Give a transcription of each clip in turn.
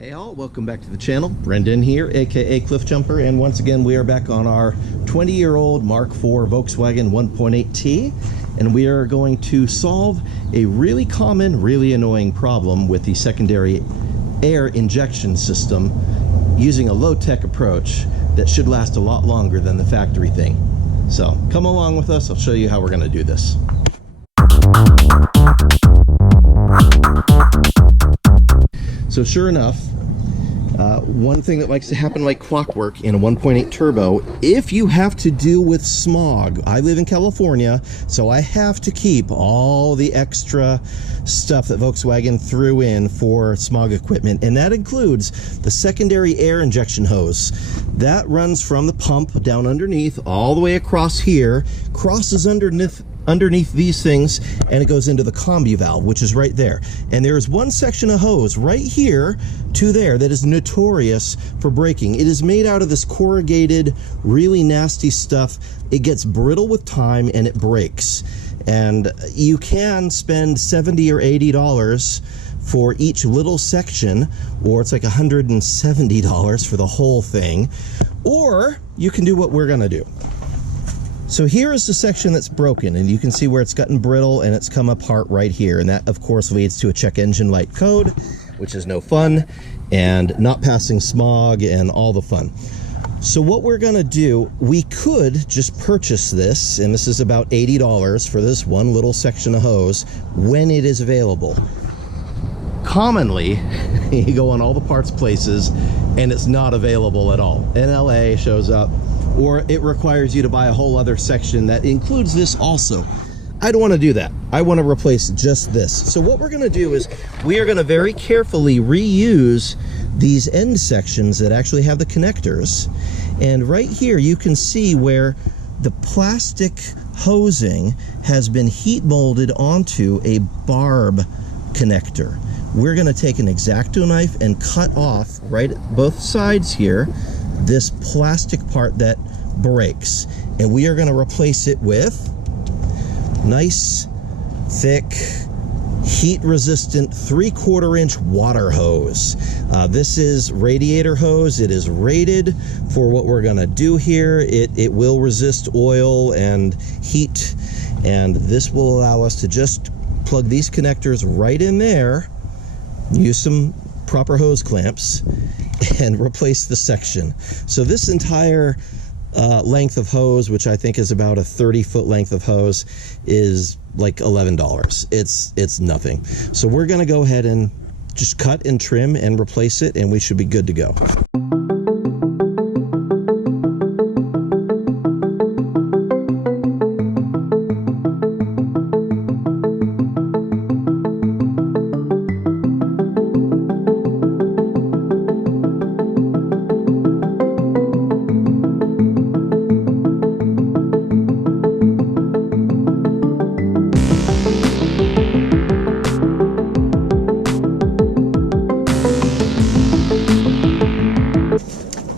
Hey all, welcome back to the channel. Brendan here, aka Cliff Jumper, and once again we are back on our 20-year-old Mk4 Volkswagen 1.8T, and we are going to solve a really common, really annoying problem with the secondary air injection system using a low-tech approach that should last a lot longer than the factory thing. So come along with us, I'll show you how we're going to do this. So sure enough, one thing that likes to happen like clockwork in a 1.8 turbo, if you have to deal with smog, I live in California, so I have to keep all the extra stuff that Volkswagen threw in for smog equipment, and that includes the secondary air injection hose. That runs from the pump down underneath all the way across here, crosses underneath these things, and it goes into the combi valve, which is right there. And there is one section of hose right here to there that is notorious for breaking. It is made out of this corrugated, really nasty stuff. It gets brittle with time and it breaks. And you can spend $70 or $80 for each little section, or it's like $170 for the whole thing, or you can do what we're gonna do. So here is the section that's broken, and you can see where it's gotten brittle and it's come apart right here, and that of course leads to a check engine light code, which is no fun, and not passing smog and all the fun. So what we're gonna do, we could just purchase this, and this is about $80 for this one little section of hose when it is available. Commonly, you go on all the parts places and it's not available at all. NLA shows up, or it requires you to buy a whole other section that includes this also. I don't want to do that. I want to replace just this. So what we're going to do is we are going to very carefully reuse these end sections that actually have the connectors. And right here you can see where the plastic hosing has been heat molded onto a barb connector. We're going to take an X-Acto knife and cut off right at both sides here this plastic part that breaks, and we are going to replace it with nice, thick, heat-resistant 3/4 inch water hose. This is radiator hose. It is rated for what we're going to do here. It will resist oil and heat, and this will allow us to just plug these connectors right in there, use some proper hose clamps, and replace the section. So this entire length of hose, which I think is about a 30-foot length of hose, is like $11. It's nothing. So we're gonna go ahead and just cut and trim and replace it, and we should be good to go.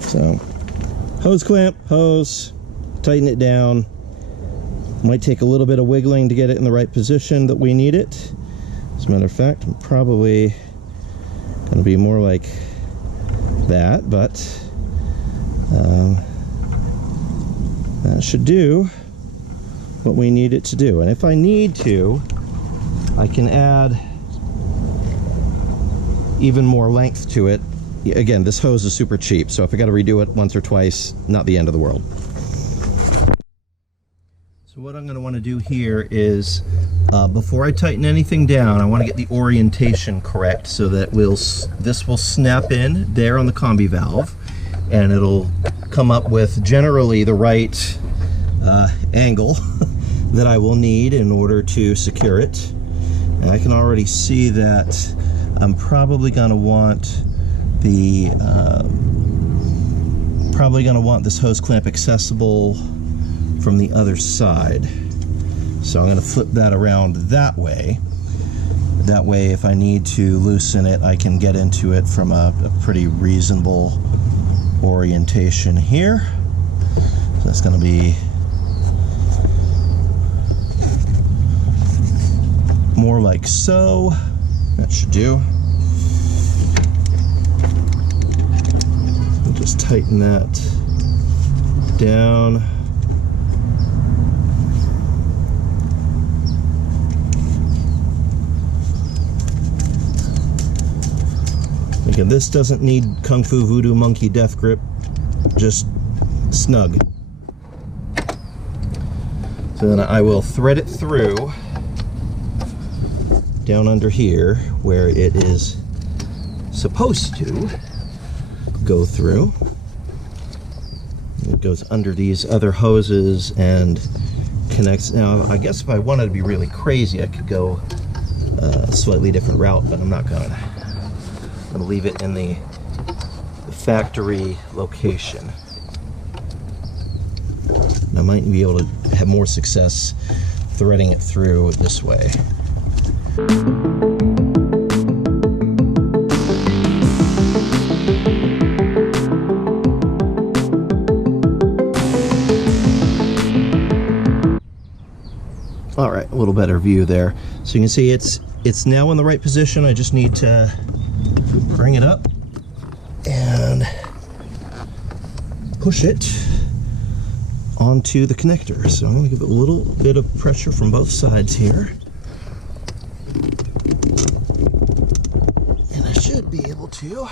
So, hose clamp, hose, tighten it down. Might take a little bit of wiggling to get it in the right position that we need it. As a matter of fact, I'm probably going to be more like that, but that should do what we need it to do. And if I need to, I can add even more length to it. Again, this hose is super cheap, so if I got to redo it once or twice, not the end of the world. So what I'm going to want to do here is, before I tighten anything down, I want to get the orientation correct so that this will snap in there on the combi valve, and it'll come up with generally the right angle that I will need in order to secure it. And I can already see that I'm probably going to want this hose clamp accessible from the other side. So I'm going to flip that around that way. That way, if I need to loosen it, I can get into it from a pretty reasonable orientation here. So that's going to be more like so. That should do. just tighten that down. Again, this doesn't need Kung Fu Voodoo Monkey Death Grip, just snug. So then I will thread it through down under here where it is supposed to go through. It goes under these other hoses and connects. Now, I guess if I wanted to be really crazy, I could go a slightly different route, but I'm not gonna. I'm gonna leave it in the factory location. I might be able to have more success threading it through this way. All right, a little better view there. So you can see it's now in the right position. I just need to bring it up and push it onto the connector. So I'm going to give it a little bit of pressure from both sides here. And I should be able to,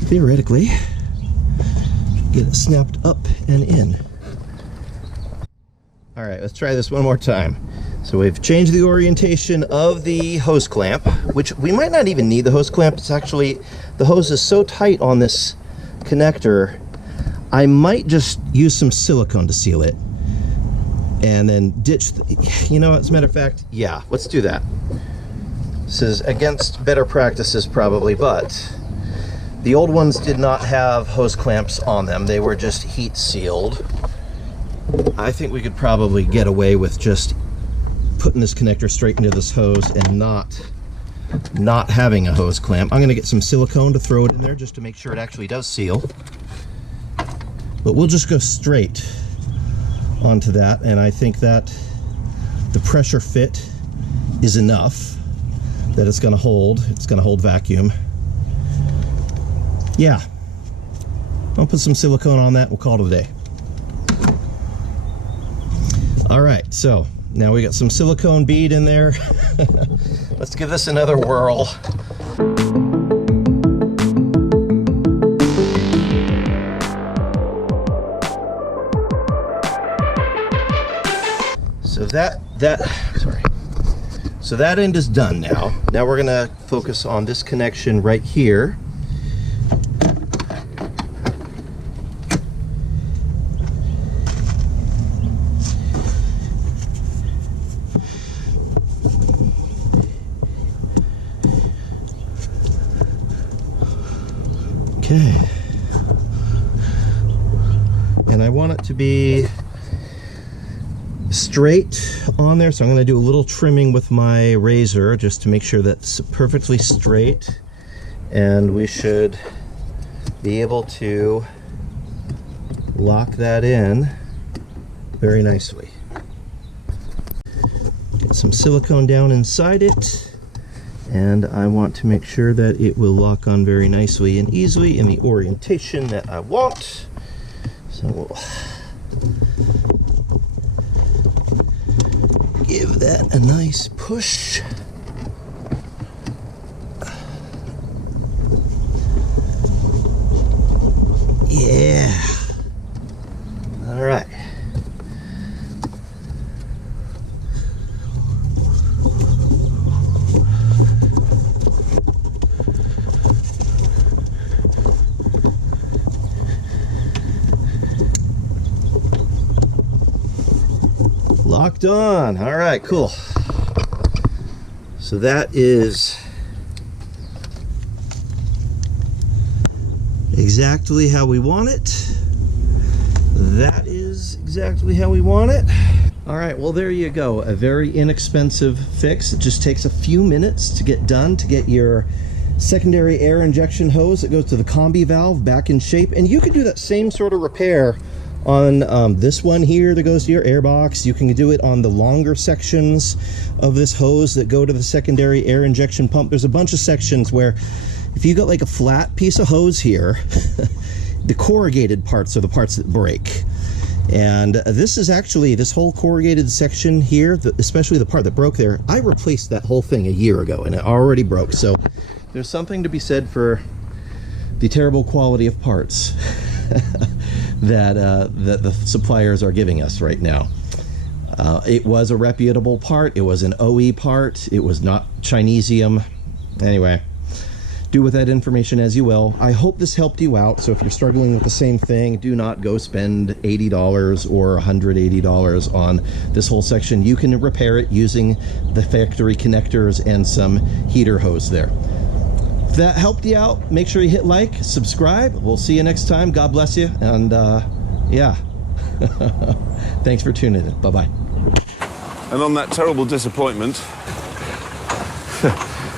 theoretically, get it snapped up and in. All right, let's try this one more time. So we've changed the orientation of the hose clamp, which we might not even need the hose clamp. It's actually, the hose is so tight on this connector, I might just use some silicone to seal it and then ditch you know, as a matter of fact, yeah, let's do that. This is against better practices probably, but the old ones did not have hose clamps on them. They were just heat sealed. I think we could probably get away with just putting this connector straight into this hose and not having a hose clamp. I'm going to get some silicone to throw it in there just to make sure it actually does seal. But we'll just go straight onto that, and I think that the pressure fit is enough that it's going to hold vacuum. Yeah, I'll put some silicone on that. We'll call it a day. All right, so now we got some silicone bead in there. Let's give this another whirl. So that end is done now. Now we're gonna focus on this connection right here. Okay. And I want it to be straight on there, so I'm going to do a little trimming with my razor just to make sure that's perfectly straight, and we should be able to lock that in very nicely. Get some silicone down inside it, and I want to make sure that it will lock on very nicely and easily in the orientation that I want. So we'll give that a nice push. Yeah. All right. Locked on. All right, cool. So that is exactly how we want it. That is exactly how we want it. All right, well, there you go. A very inexpensive fix. It just takes a few minutes to get done, to get your secondary air injection hose that goes to the combi valve back in shape. And you can do that same sort of repair on this one here that goes to your air box. You can do it on the longer sections of this hose that go to the secondary air injection pump. There's a bunch of sections where if you got like a flat piece of hose here, the corrugated parts are the parts that break. And this is actually, this whole corrugated section here, especially the part that broke there, I replaced that whole thing a year ago and it already broke. So there's something to be said for the terrible quality of parts that the suppliers are giving us right now. It was a reputable part. It was an OE part. It was not Chinesium. Anyway, do with that information as you will. I hope this helped you out. So if you're struggling with the same thing, do not go spend $80 or $180 on this whole section. You can repair it using the factory connectors and some heater hose there. If that helped you out, make sure you hit like, subscribe. We'll see you next time. God bless you. And yeah, thanks for tuning in. Bye-bye. And on that terrible disappointment,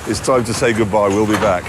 it's time to say goodbye. We'll be back.